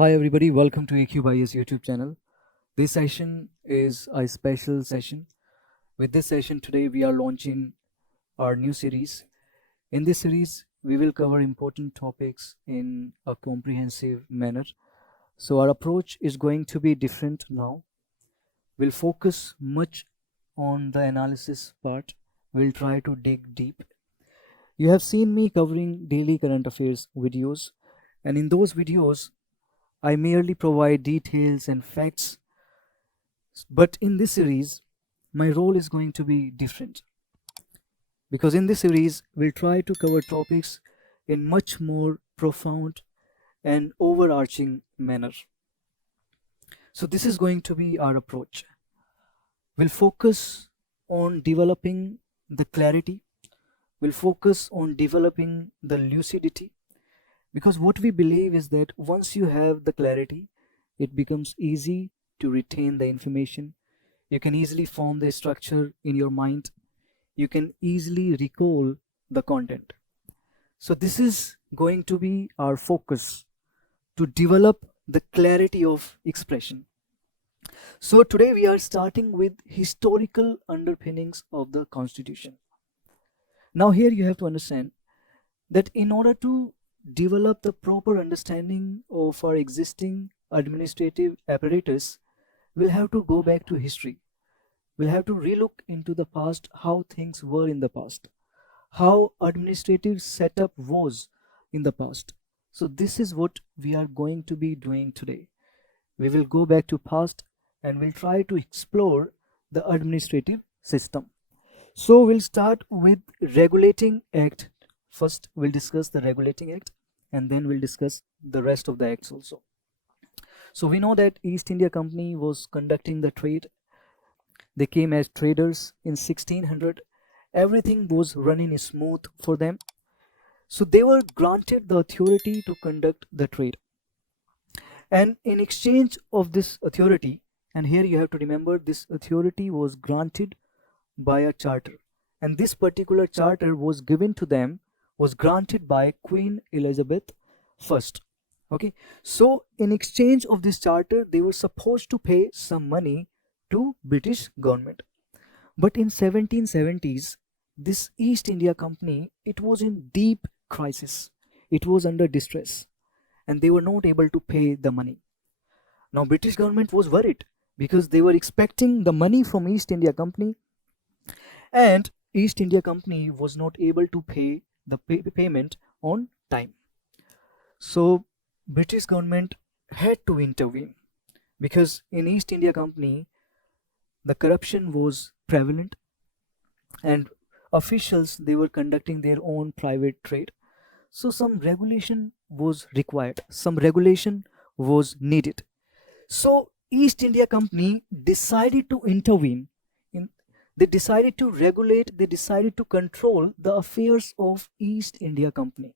Hi everybody, welcome to EQ Bias YouTube channel. This session is a special session. With this session today we are launching our new series. In this series we will cover important topics in a comprehensive manner. So our approach is going to be different now. We'll focus much on the analysis part. We'll try to dig deep. You have seen me covering daily current affairs videos, and in those videos I merely provide details and facts. But in this series, my role is going to be different because in this series, we'll try to cover topics in much more profound and overarching manner. So, this is going to be our approach. We'll focus on developing the clarity, we'll focus on developing the lucidity because what we believe is that once you have the clarity, it becomes easy to retain the information. You can easily form the structure in your mind. You can easily recall the content. So this is going to be our focus to develop the clarity of expression. So today we are starting with historical underpinnings of the Constitution. Now here you have to understand that in order to develop the proper understanding of our existing administrative apparatus, we'll have to go back to history. We'll have to relook into the past, how things were in the past, how administrative setup was in the past. So this is what we are going to be doing today. We will go back to past and we'll try to explore the administrative system. So we'll start with Regulating Act. First we'll discuss the Regulating Act and then we'll discuss the rest of the acts also. So we know that East India Company was conducting the trade. They came as traders in 1600. Everything was running smooth for them. So they were granted the authority to conduct the trade. And in exchange of this authority, and here you have to remember this authority was granted by a charter. And this particular charter was given to them, was granted by Queen Elizabeth I. Okay, so in exchange of this charter, they were supposed to pay some money to British government. But in 1770s, this East India Company, it was in deep crisis. It was under distress and they were not able to pay the money. Now British government was worried because they were expecting the money from East India Company and East India Company was not able to pay the payment on time. So British government had to intervene because in East India Company the corruption was prevalent and officials, they were conducting their own private trade. So some regulation was required, some regulation was needed. So East India Company decided to intervene in, they decided to regulate, they decided to control the affairs of East India Company.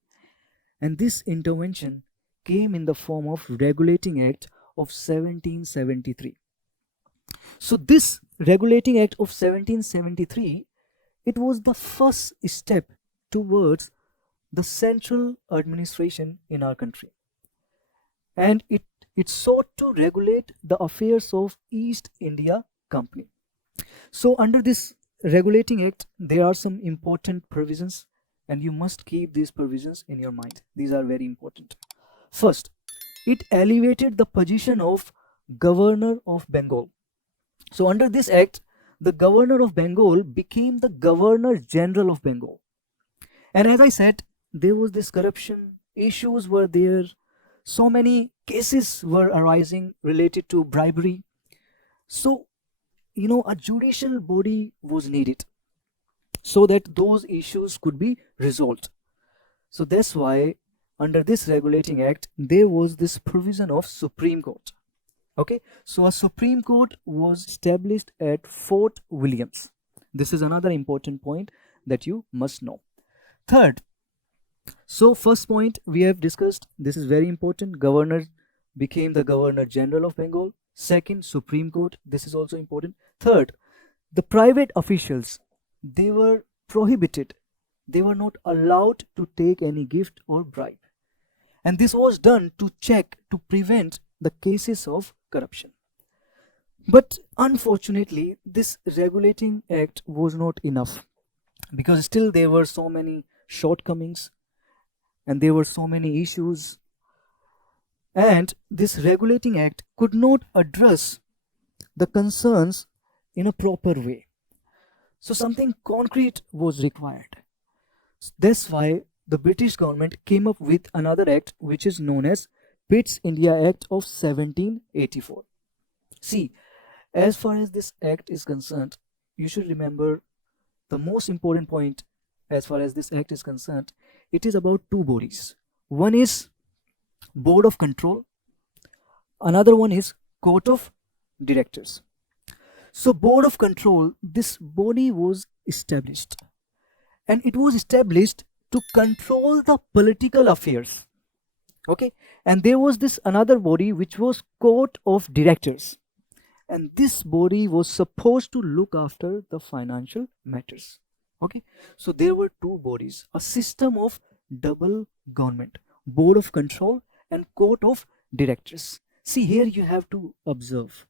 And this intervention came in the form of Regulating Act of 1773. So this Regulating Act of 1773, it was the first step towards the central administration in our country. And it sought to regulate the affairs of East India Company. So under this Regulating Act, there are some important provisions and you must keep these provisions in your mind. These are very important. First, it elevated the position of Governor of Bengal. So under this act, the Governor of Bengal became the Governor General of Bengal. And as I said, there was this corruption, issues were there, so many cases were arising related to bribery. So, a judicial body was needed so that those issues could be resolved. So that's why under this Regulating Act, there was this provision of Supreme Court. Okay, so a Supreme Court was established at Fort Williams. This is another important point that you must know. Third, so first point we have discussed, this is very important, Governor became the Governor General of Bengal. Second, Supreme Court, this is also important. Third, the private officials, they were prohibited, they were not allowed to take any gift or bribe. and this was done to check, to prevent the cases of corruption. But unfortunately, this regulating act was not enough, because still there were so many shortcomings and there were so many issues, and this regulating act could not address the concerns in a proper way. So something concrete was required. That's why the British government came up with another act which is known as Pitt's India Act of 1784. See, as far as this act is concerned, you should remember the most important point. As far as this act is concerned, it is about two bodies. One is Board of Control, another one is Court of Directors. So Board of Control, this body was established, and it was established to control the political affairs. Okay, and there was this another body which was Court of Directors, and this body was supposed to look after the financial matters. Okay, so there were two bodies, a system of double government, Board of Control and Court of Directors. See, here you have to observe,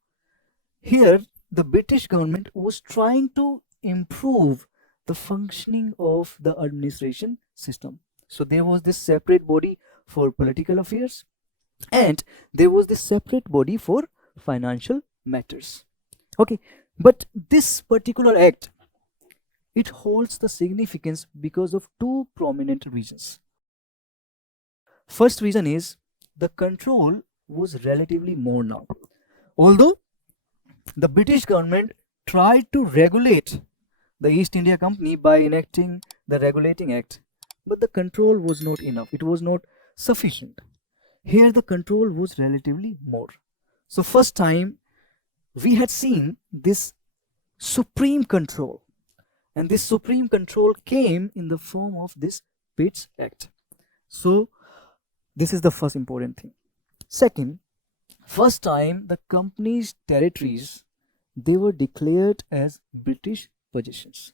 here the British government was trying to improve the functioning of the administration system. So there was this separate body for political affairs, and there was this separate body for financial matters. Okay, but this particular act, it holds the significance because of two prominent reasons. First reason is the control was relatively more now. Although the British government tried to regulate the East India Company by enacting the Regulating Act, but the control was not enough. It was not sufficient. Here the control was relatively more. So first time we had seen this supreme control, and this supreme control came in the form of this Pitt's Act. So this is the first important thing. Second, first time the company's territories, they were declared as British possessions.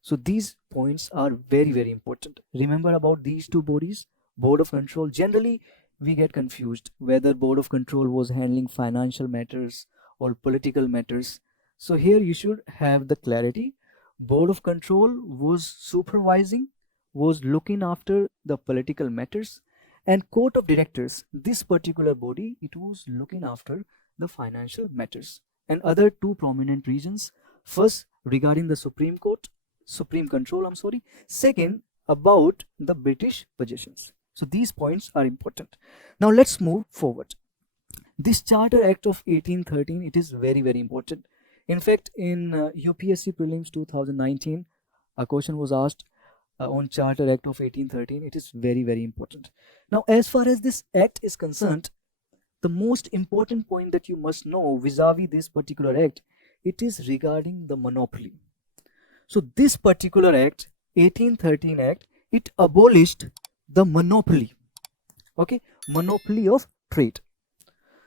So these points are very, very important. Remember about these two bodies. Board of Control, generally we get confused whether Board of Control was handling financial matters or political matters. So here you should have the clarity. Board of Control was supervising, was looking after the political matters, and Court of Directors, this particular body, it was looking after the financial matters. And other two prominent reasons: first, regarding the Supreme Control, I'm sorry. Second, about the British possessions. So these points are important. Now let's move forward. This Charter Act of 1813, it is very, very important. In fact, in UPSC Prelims 2019, a question was asked on Charter Act of 1813. It is very, very important. Now, as far as this act is concerned, the most important point that you must know vis-a-vis this particular act, it is regarding the monopoly. So this particular act, 1813 Act, it abolished the monopoly. Okay, monopoly of trade.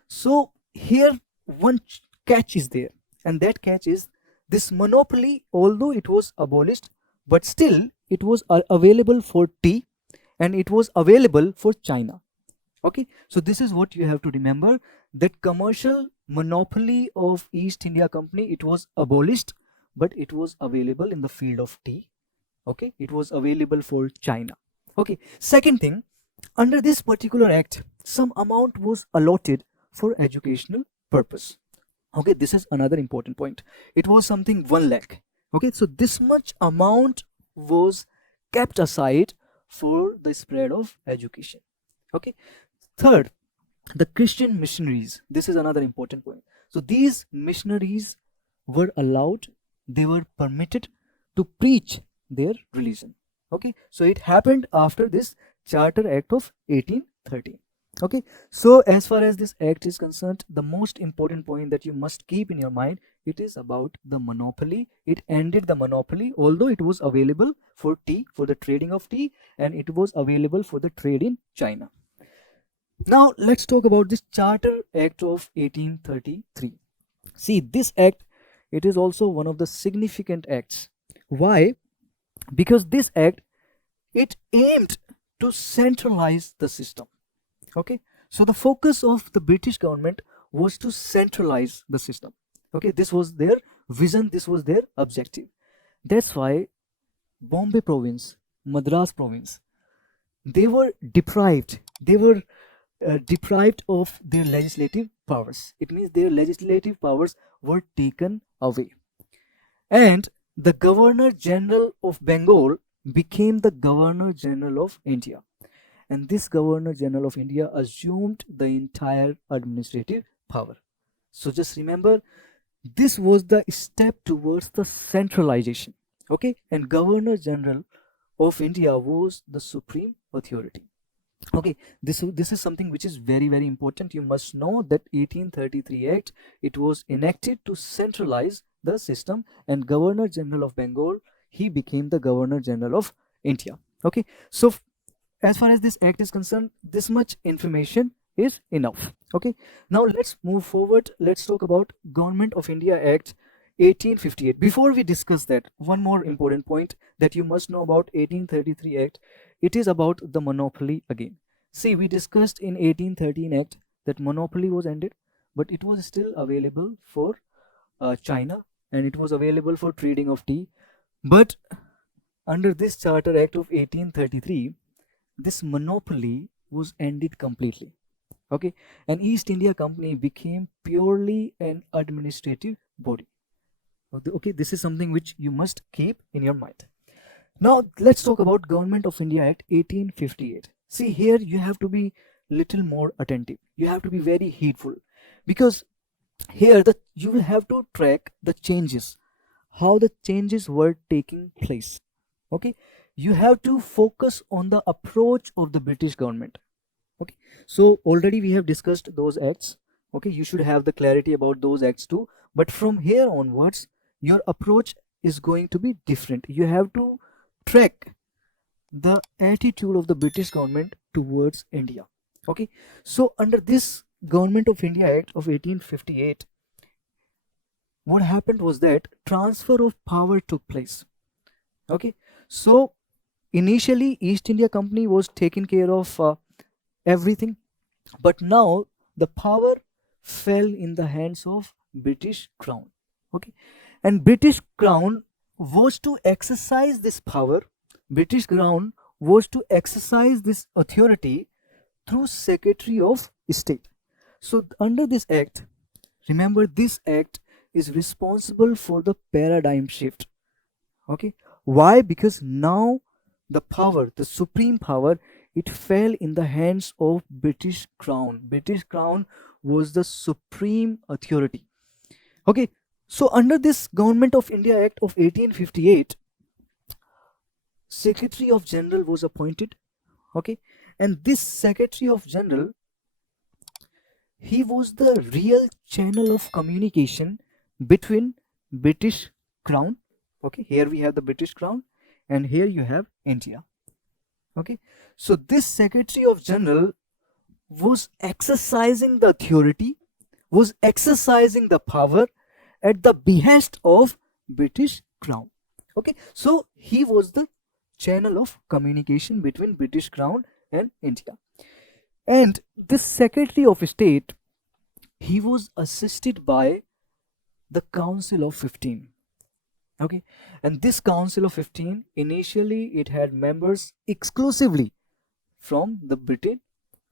So here one catch is there, and that catch is this monopoly, although it was abolished, but still it was available for tea, and it was available for China. Okay, so this is what you have to remember, that commercial monopoly of East India Company, it was abolished, but it was available in the field of tea. Okay, it was available for China. Okay, second thing, under this particular act, some amount was allotted for educational purpose. Okay, this is another important point. It was something 1 lakh. Okay, so this much amount was kept aside for the spread of education. Okay, third, the Christian missionaries. This is another important point. So these missionaries were allowed, they were permitted to preach their religion. Okay, so it happened after this Charter Act of 1813. Okay, so as far as this act is concerned, the most important point that you must keep in your mind, it is about the monopoly. It ended the monopoly, although it was available for tea, for the trading of tea, and it was available for the trade in China. Now let's talk about this Charter Act of 1833. See, this act, it is also one of the significant acts. Why? Because this act, it aimed to centralize the system. Okay, so the focus of the British government was to centralize the system. Okay, this was their vision, this was their objective. That's why Bombay province, Madras province, they were deprived of their legislative powers. It means their legislative powers were taken away. And the Governor General of Bengal became the Governor General of India. And this Governor General of India assumed the entire administrative power. So just remember, this was the step towards the centralization. Okay, and Governor General of India was the supreme authority. Okay, this is something which is very important. You must know that 1833 Act, it was enacted to centralize the system, and Governor General of Bengal, he became the Governor General of India. Okay, so as far as this act is concerned, this much information is enough. Okay, now let's move forward. Let's talk about Government of India Act 1858. Before we discuss that, one more important point that you must know about 1833 Act, it is about the monopoly again. See, we discussed in 1813 Act that monopoly was ended, but it was still available for China, and it was available for trading of tea. But under this Charter Act of 1833, this monopoly was ended completely. Okay, and East India Company became purely an administrative body. Okay, this is something which you must keep in your mind. Now let's talk about Government of India Act 1858. See, here you have to be little more attentive. You have to be very heedful, because here you will have to track the changes, how the changes were taking place. Okay, you have to focus on the approach of the British government. Okay, so already we have discussed those acts. Okay, you should have the clarity about those acts too, but from here onwards your approach is going to be different. You have to track the attitude of the British government towards India. Okay, so under this Government of India Act of 1858, what happened was that transfer of power took place. Okay, so initially East India Company was taking care of everything, but now the power fell in the hands of British Crown. Okay, and British Crown was to exercise this power. British Crown was to exercise this authority through Secretary of State. So under this act, remember, this act is responsible for the paradigm shift. Okay, why? Because now the power, the supreme power, it fell in the hands of British Crown. British Crown was the supreme authority. Okay, so under this Government of India Act of 1858, Secretary of General was appointed. Okay, and this Secretary of General, he was the real channel of communication between British Crown. Okay, here we have the British Crown, and here you have India. Okay, so this Secretary of General was exercising the authority, was exercising the power at the behest of British Crown. Okay, so he was the channel of communication between British Crown and India. And this Secretary of State, he was assisted by the Council of 15. Okay, and this Council of 15, initially it had members exclusively from the Britain.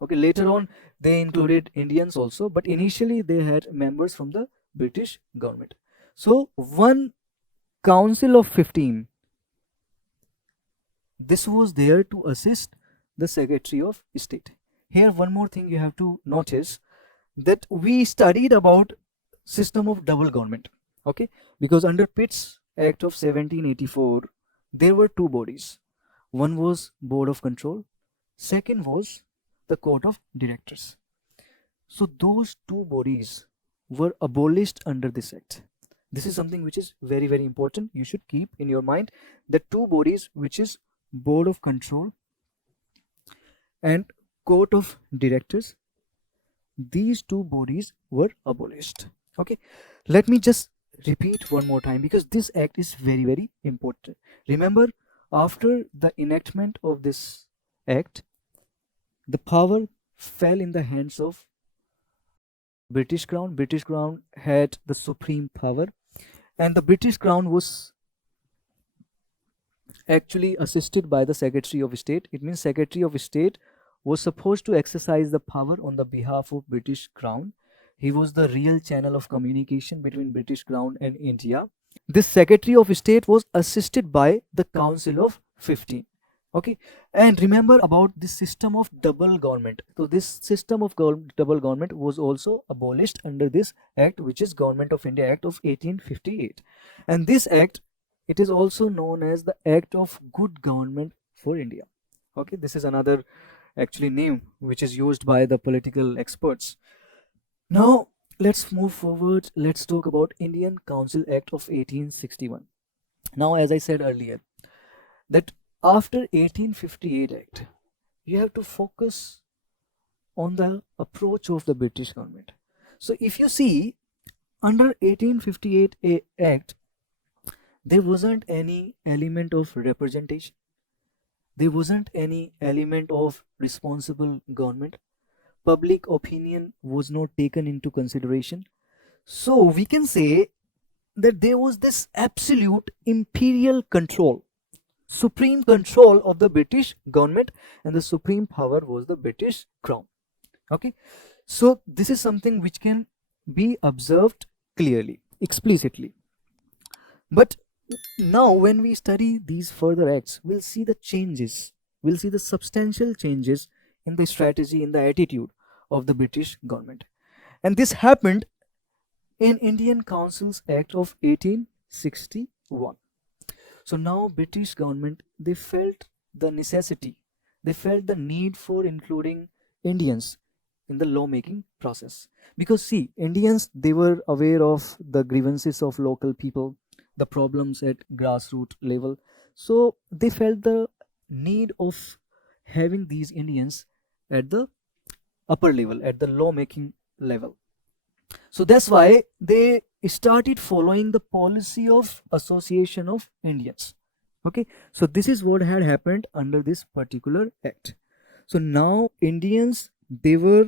Okay, later on they included Indians also, but initially they had members from the British government. So one Council of 15, this was there to assist the Secretary of State. Here one more thing you have to notice, that we studied about system of double government. Okay, because under Pitt's Act of 1784, there were two bodies. One was Board of Control, second was the Court of Directors. So those two bodies were abolished under this act. This is something which is very important. You should keep in your mind the two bodies, which is Board of Control and Court of Directors. These two bodies were abolished. Okay, let me just repeat one more time, because this act is very important. Remember, after the enactment of this act, the power fell in the hands of British Crown. British Crown had the supreme power, and the British Crown was actually assisted by the Secretary of State. It means Secretary of State was supposed to exercise the power on the behalf of British Crown. He was the real channel of communication between British Crown and India. This Secretary of State was assisted by the Council of 15. Okay, and remember about this system of double government. So this system of double government was also abolished under this act, which is Government of India Act of 1858. And this act, it is also known as the Act of Good Government for India. Okay, this is another actually name which is used by the political experts. Now let's move forward. Let's talk about Indian Council Act of 1861. Now, as I said earlier, that after 1858 Act, you have to focus on the approach of the British government. So if you see, under 1858 Act, there wasn't any element of representation. There wasn't any element of responsible government. Public opinion was not taken into consideration. So we can say that there was this absolute imperial control, supreme control of the British government, and the supreme power was the British Crown. Okay, so this is something which can be observed clearly, explicitly. But now when we study these further acts, we'll see the changes, we'll see the substantial changes in the strategy, in the attitude of the British government. And this happened in Indian Councils Act of 1861. So now British government, they felt the necessity, they felt the need for including Indians in the lawmaking process. Because see, Indians, they were aware of the grievances of local people, the problems at grassroots level. So they felt the need of having these Indians at the upper level, at the lawmaking level. So that's why they started following the policy of association of Indians. Okay, so this is what had happened under this particular act. So now Indians, they were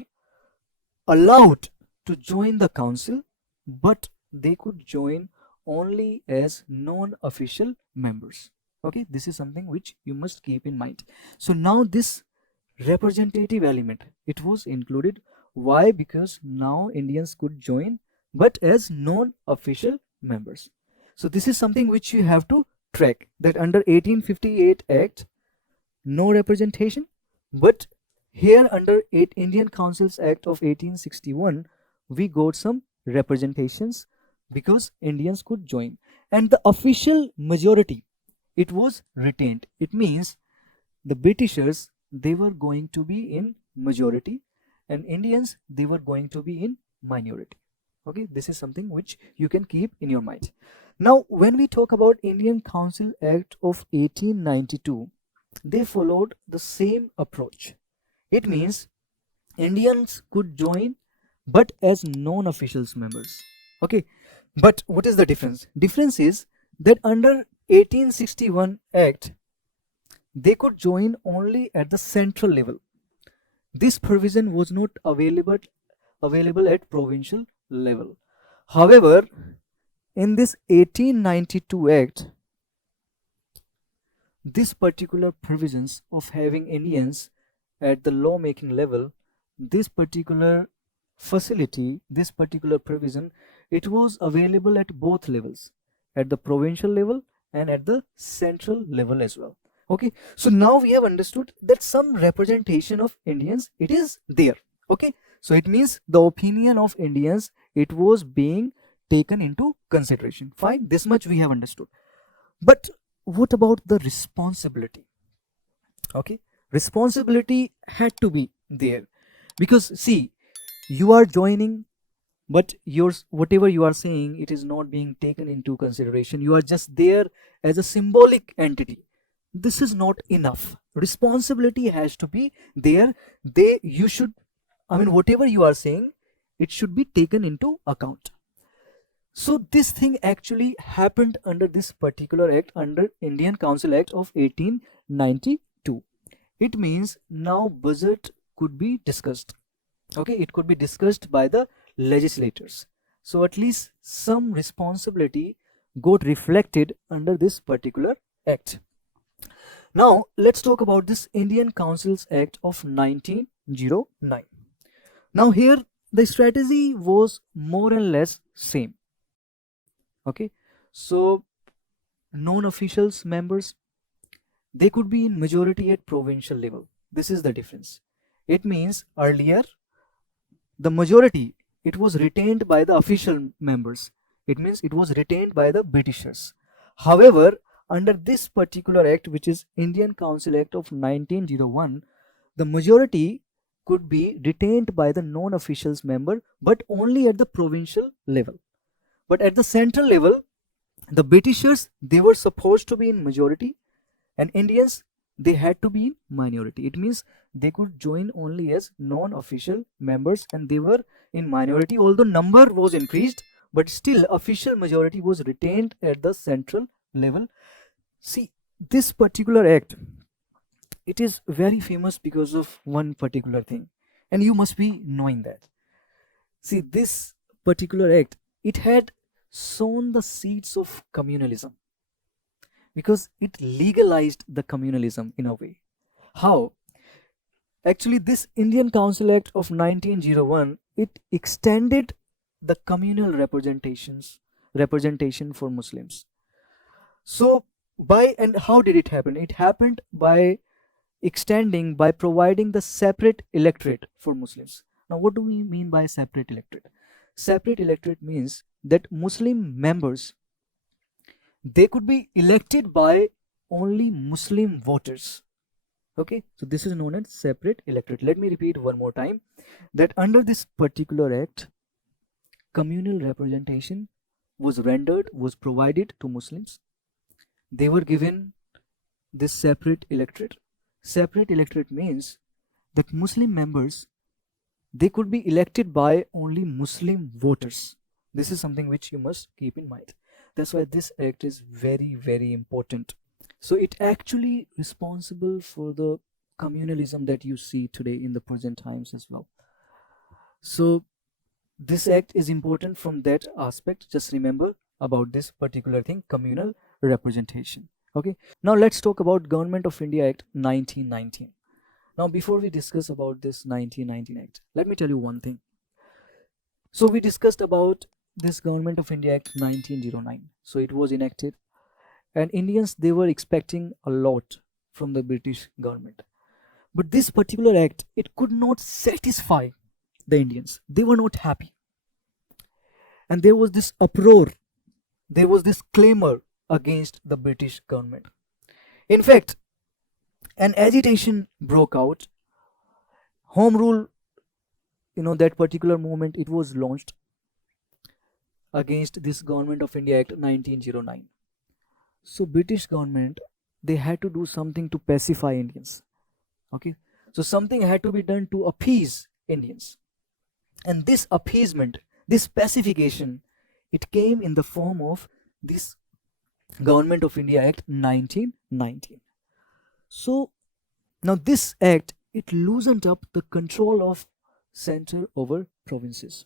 allowed to join the council, but they could join only as non-official members. Okay, this is something which you must keep in mind. So now this representative element, it was included. Why? Because now Indians could join, but as non-official members. So this is something which you have to track, that under 1858 Act, no representation, but here under Indian Councils Act of 1861, we got some representations because Indians could join, and the official majority, it was retained. It means the Britishers, they were going to be in majority, and Indians, they were going to be in minority. Okay, this is something which you can keep in your mind. Now when we talk about Indian Council Act of 1892, they followed the same approach. It means Indians could join, but as non-officials members. Okay, but what is the difference? Difference is that under 1861 Act, they could join only at the central level. This provision was not available at provincial level. However, in this 1892 Act, this particular provisions of having Indians at the lawmaking level, this particular facility, this particular provision, it was available at both levels, at the provincial level and at the central level as well. Okay, so now we have understood that some representation of Indians, it is there. Okay, so it means the opinion of Indians, it was being taken into consideration. Fine, this much we have understood. But what about the responsibility? Okay, responsibility had to be there, because see, you are joining, but yours, whatever you are saying, it is not being taken into consideration. You are just there as a symbolic entity. This is not enough. Responsibility has to be there. You should, I mean, whatever you are saying, it should be taken into account. So this thing actually happened under this particular act, under Indian Council Act of 1892. It means now budget could be discussed. Okay, it could be discussed by the legislators. So at least some responsibility got reflected under this particular act. Now let's talk about this Indian Councils Act of 1909. Now here the strategy was more or less same. Okay, so non-officials members, they could be in majority at provincial level. This is the difference. It means earlier the majority, it was retained by the official members. It means it was retained by the Britishers. However, under this particular act, which is Indian Council Act of 1901, the majority could be retained by the non-officials member, but only at the provincial level. But at the central level, the Britishers, they were supposed to be in majority, and Indians, they had to be in minority. It means they could join only as non-official members, and they were in minority, although number was increased, but still official majority was retained at the central level. See, this particular act, it is very famous because of one particular thing, and you must be knowing that. See, this particular act, it had sown the seeds of communalism, because it legalized the communalism in a way. How? Actually, this Indian Council Act of 1901, it extended the communal representation for Muslims. So and how did it happen? It happened by providing the separate electorate for Muslims. Now what do we mean by separate electorate? Separate electorate means that Muslim members, they could be elected by only Muslim voters. Okay, so this is known as separate electorate. Let me repeat one more time, that under this particular act, communal representation was provided to Muslims. They were given this separate electorate. Separate electorate means that Muslim members, they could be elected by only Muslim voters. This is something which you must keep in mind. That's why this act is very, very important. So it actually responsible for the communalism that you see today in the present times as well. So this act is important from that aspect. Just remember about this particular thing, communal representation. Okay, now let's talk about Government of India Act 1919. Now before we discuss about this 1919 Act, let me tell you one thing. So we discussed about this Government of India Act 1909. So it was enacted, and Indians, they were expecting a lot from the British government. But this particular act, it could not satisfy the Indians. They were not happy. And there was this uproar, there was this clamor against the British government. In fact, an agitation broke out. Home rule, that particular movement, it was launched against this Government of India Act 1909. So British government, they had to do something to pacify Indians. Okay, so something had to be done to appease Indians, and this appeasement, this pacification, it came in the form of this Government of India Act 1919. So now this act, it loosened up the control of center over provinces,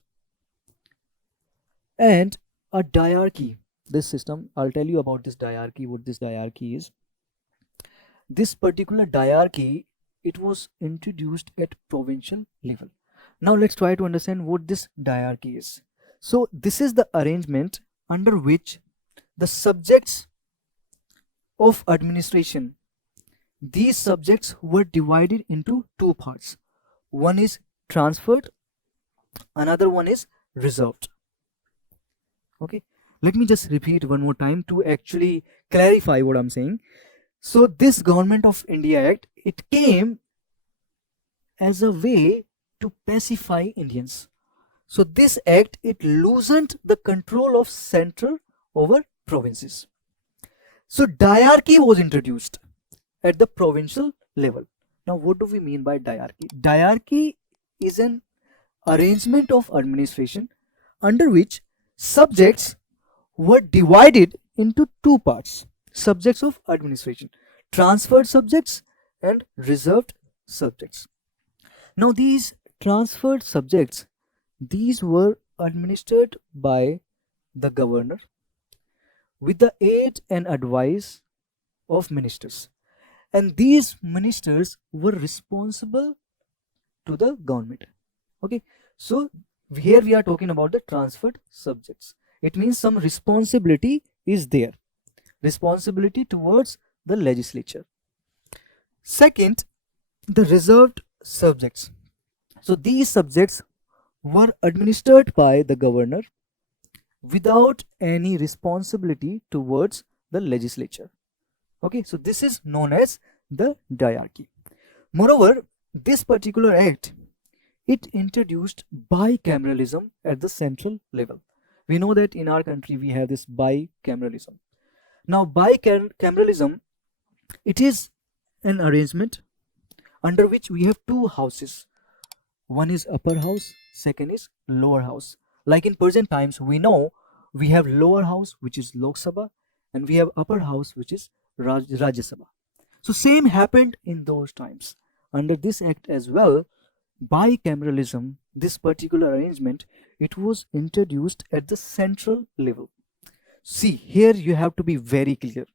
and a diarchy, this system, I'll tell you about this diarchy, what this diarchy is. This particular diarchy, it was introduced at provincial level. Now let's try to understand what this diarchy is. So this is the arrangement under which the subjects of administration, these subjects were divided into two parts. One is transferred, another one is reserved. Okay, let me just repeat one more time to actually clarify what I'm saying. So this Government of India Act, it came as a way to pacify Indians. So this act, it loosened the control of center over provinces. So diarchy was introduced at the provincial level. Now what do we mean by diarchy? Diarchy is an arrangement of administration under which subjects were divided into two parts. Subjects of administration, transferred subjects and reserved subjects. Now these transferred subjects, these were administered by the governor with the aid and advice of ministers. And these ministers were responsible to the government. Okay, so here we are talking about the transferred subjects. It means some responsibility is there, responsibility towards the legislature. Second, the reserved subjects. So these subjects were administered by the governor without any responsibility towards the legislature. Okay, so this is known as the diarchy. Moreover, this particular act, it introduced bicameralism at the central level. We know that in our country we have this bicameralism. Now bicameralism, it is an arrangement under which we have two houses. One is upper house, second is lower house. Like in present times, we know we have lower house, which is Lok Sabha, and we have upper house, which is Rajya Sabha. So same happened in those times. Under this act as well, bicameralism, this particular arrangement, it was introduced at the central level. See, here you have to be very clear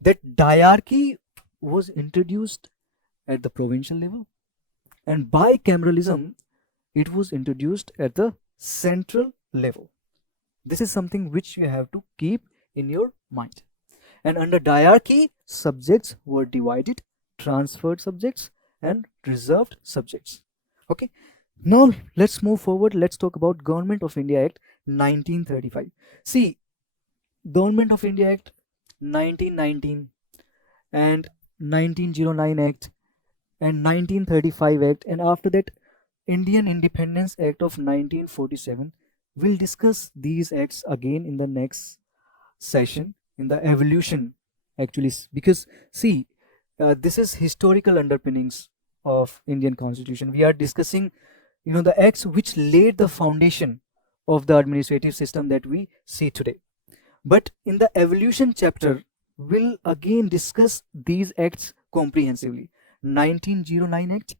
that diarchy was introduced at the provincial level, and bicameralism, it was introduced at the central level. This is something which you have to keep in your mind. And under diarchy, subjects were divided, transferred subjects and reserved subjects. Okay, now let's move forward. Let's talk about Government of India Act 1935. See, Government of India Act 1919 and 1909 Act and 1935 Act, and after that Indian Independence Act of 1947. We'll discuss these acts again in the next session, in the evolution actually, because see, this is historical underpinnings of Indian Constitution. We are discussing, the acts which laid the foundation of the administrative system that we see today. But in the evolution chapter, we'll again discuss these acts comprehensively. 1909 Act,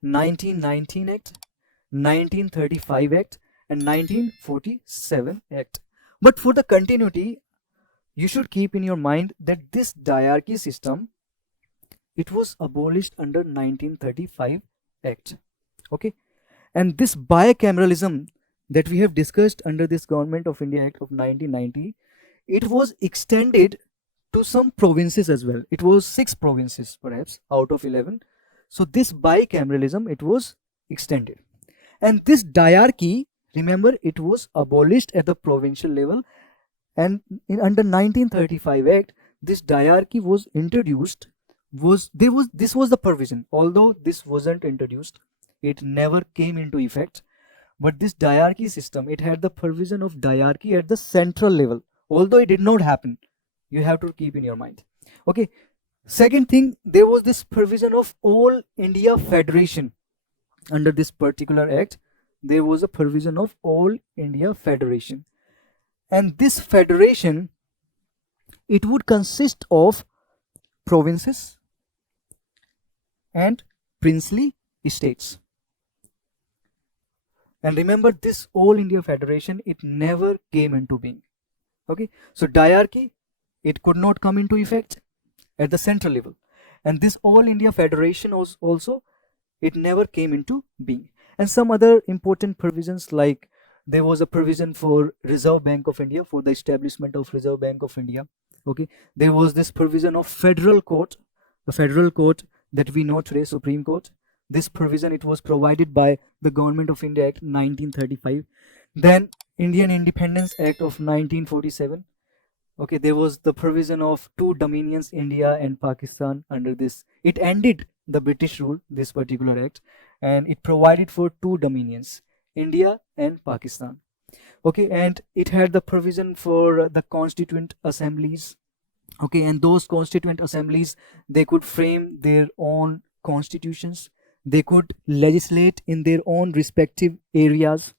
1919 Act, 1935 Act, and 1947 Act. But for the continuity, you should keep in your mind that this diarchy system, it was abolished under 1935 Act. Okay, and this bicameralism that we have discussed under this Government of India Act of 1990, it was extended to some provinces as well. It was 6 provinces perhaps out of 11. So this bicameralism, it was extended, and this diarchy, remember, it was abolished at the provincial level, and under 1935 Act, this diarchy was introduced. This was the provision. Although this wasn't introduced, it never came into effect. But this diarchy system, it had the provision of diarchy at the central level. Although it did not happen, you have to keep in your mind. Okay. Second thing, there was this provision of All India Federation. Under this particular act, there was a provision of All India Federation, and this federation, it would consist of provinces and princely estates. And remember, this All India Federation, it never came into being. Okay, so diarchy, it could not come into effect at the central level, and this All India Federation was also, it never came into being. And some other important provisions, like there was a provision for Reserve Bank of India, for the establishment of Reserve Bank of India. Okay, there was this provision of federal court, the federal court that we know today, Supreme Court. This provision, it was provided by the Government of India Act 1935. Then Indian Independence Act of 1947. Okay, there was the provision of 2 dominions, India and Pakistan. Under this, it ended the British rule, this particular act, and it provided for 2 dominions, India and Pakistan. Okay, and it had the provision for the constituent assemblies. Okay, and those constituent assemblies, they could frame their own constitutions, they could legislate in their own respective areas.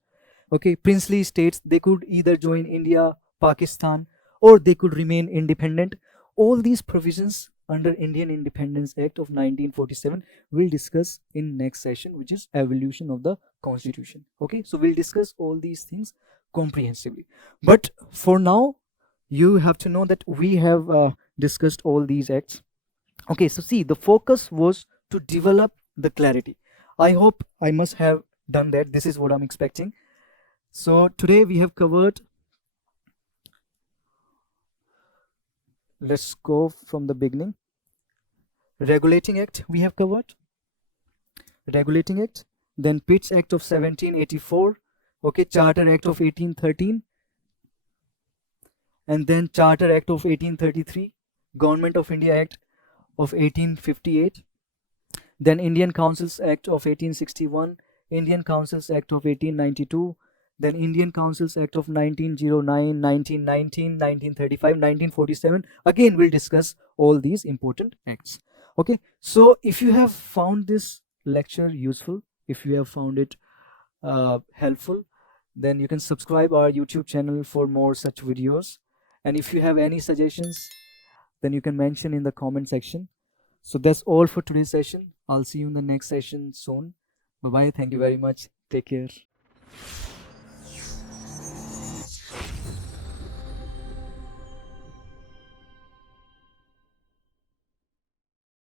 Okay, princely states, they could either join India, Pakistan, or they could remain independent. All these provisions, under Indian Independence Act of 1947 we'll discuss in next session, which is evolution of the constitution. Okay, so we'll discuss all these things comprehensively, but for now you have to know that we have discussed all these acts. Okay, so see, the focus was to develop the clarity. I hope I must have done that. This is what I'm expecting. So today we have covered, let's go from the beginning. Regulating Act we have covered. Regulating Act, then Pitts Act of 1784, okay, Charter Act of 1813, and then Charter Act of 1833, Government of India Act of 1858, then Indian Councils Act of 1861, Indian Councils Act of 1892, then Indian Councils Act of 1909, 1919, 1935, 1947. Again, we'll discuss all these important acts. Okay, so if you have found this lecture useful, if you have found it helpful, then you can subscribe our YouTube channel for more such videos. And if you have any suggestions, then you can mention in the comment section. So that's all for today's session. I'll see you in the next session soon. Bye bye. Thank you very much. Take care.